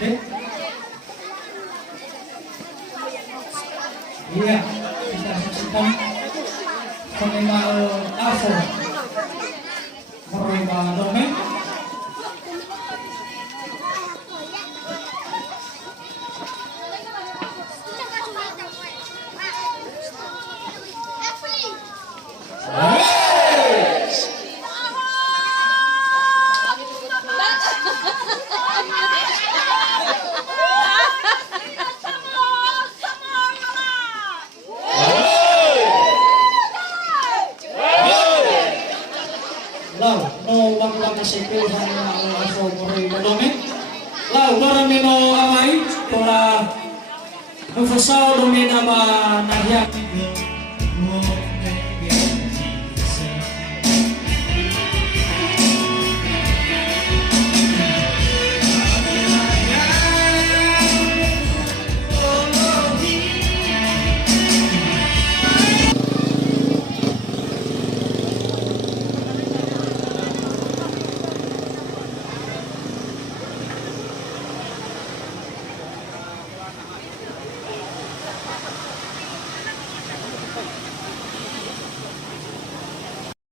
Ate. Iya, kita saksikan penggemar Afro mereka dongeng. Lau, no wag nasikuhan ng Afro mereka dongeng. Lau, marami no amay para Nufasao domin ama nahiyak